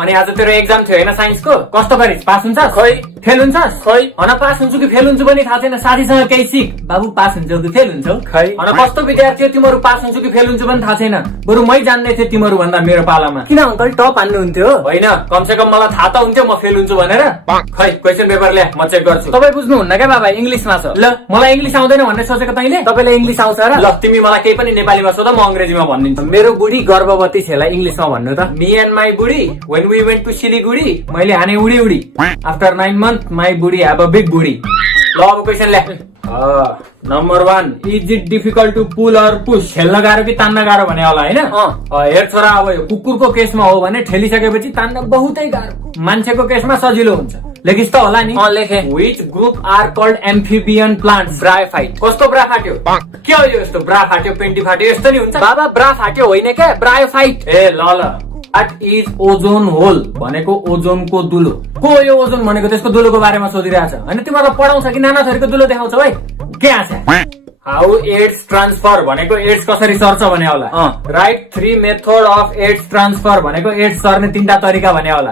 अनि आज तेरो एक्जाम थियो होइन साइन्सको कस्तो गरिस् पास हुन्छ खै फेल हुन्छस् खै अन पास हुन्छु कि फेल हुन्छु पनि थाहा छैन साथीसँग केही सिक बाबु पास हुन्छौ कि फेल हुन्छौ खै अन कस्तो विद्यार्थी हो तिमीहरू पास हुन्छु कि फेल हुन्छु पनि थाहा छैन बरु मै जान्ने थिएँ तिमीहरू भन्दा मेरो पालामा किन अङ्कल टप हान्नुहुन्थ्यो होइन कमसे कम मलाई थाहा त हुन्थ्यो म फेल हुन्छु भनेर खै क्वेसन पेपर ल्या म चेक गर्छु तपाईँ बुझ्नुहुन्न क्या बाबा इङ्ग्लिसमा छ ल मलाई इङ्ग्लिस आउँदैन भन्ने सोचेको तैँले तपाईँलाई इङ्ग्लिस आउँछ र ल तिमी मलाई केही पनि नेपालीमा सोध म अंग्रेजीमा भनिदिन्छु मेरो बुढी गर्भवती छेलाई इङ्ग्लिसमा भन्नु त Me and my booty, when we went to Siliguri, मैले हाने उडी उडी. After 9 months, my booty have a big booty. ल अब क्वेसन ले. Number 1, is it difficult to pull or push? ठेल्न गाह्रो कि तान्न गाह्रो भने होला हैन? हेर छोरा अब यो कुकुरको केसमा हो भने ठेलिसकेपछि तान्न बहुतै गाह्रो. मान्छेको केसमा सजिलो हुन्छ. लेखिस् त होला नि? लेखे. Which group are called amphibian plants? Bryophyte. कस्तो ब्रा फाट्यो? के हो यो यस्तो ब्रा फाट्यो पेन्टी फाट्यो यस्तो नि हुन्छ? बाबा ब्रा फाट्यो होइन क्या ब्रायोफाइट. ए ल What is ओजोन होल भनेको ओजोनको दुलो को यो ओजोन भनेको त्यसको दुलोको बारेमा सोधिरहेछ हैन तिमीलाई पढाउँछ कि नाना थरीको दुलो देखाउँछ है के आछ हाउ एड्स ट्रान्सफर भनेको एड्स कसरी सर्छ भने होला right 3 method of AIDS transfer भनेको एड्स सर्ने 3टा तरिका भने होला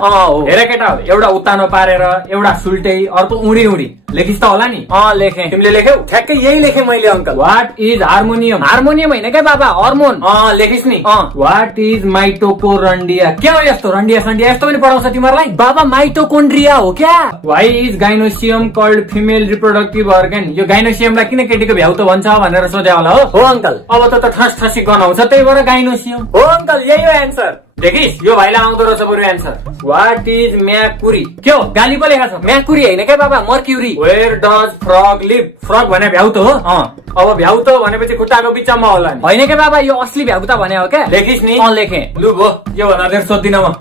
हेर केटा एउटा उत्तानो पारेर एउटा सुल्टै अर्को उडी उडी लेखिस् त होला नि लेखे. तिमीले लेख्यौ ठ्याक्कै यही लेखे मैले uncle. What is harmonium harmonium होइन क्या बाबा हर्मोन. लेखिस् नि व्हाट इज माइटोकोरन्डिया के हो यस्तो रन्डिया सन्डिया यस्तो पनि पढाउँछ तिमीहरूलाई बाबा माइटोकोन्ड्रिया हो क्या. Why is gynoecium called female reproductive organ यो गाइनोसियमलाई किन केटीको भ्याउतो भन्छ भनेर सोध्या होला हो अङ्कल. अब त ठस ठसी गनाउँछ त्यही भएर गाइनोसियम हो अङ्कल यही हो एन्सर. देखिस् यो भाइलाई आउँदो रहेछ बरु एन्सर व्हाट इज म्याकुरी के हो गाली पो लेखा छ म्याकुरी होइन क्या बाबा mercury. Where does frog live frog भने भ्याउतो हो अब भ्याउतो भनेपछि खुट्टाको बिचमा होला नि होइन क्या बाबा यो असली भ्याउता भने हो क्या. लेखिस् नि लेखे. लु भो यो भन्दा धेरै सोध्दिन म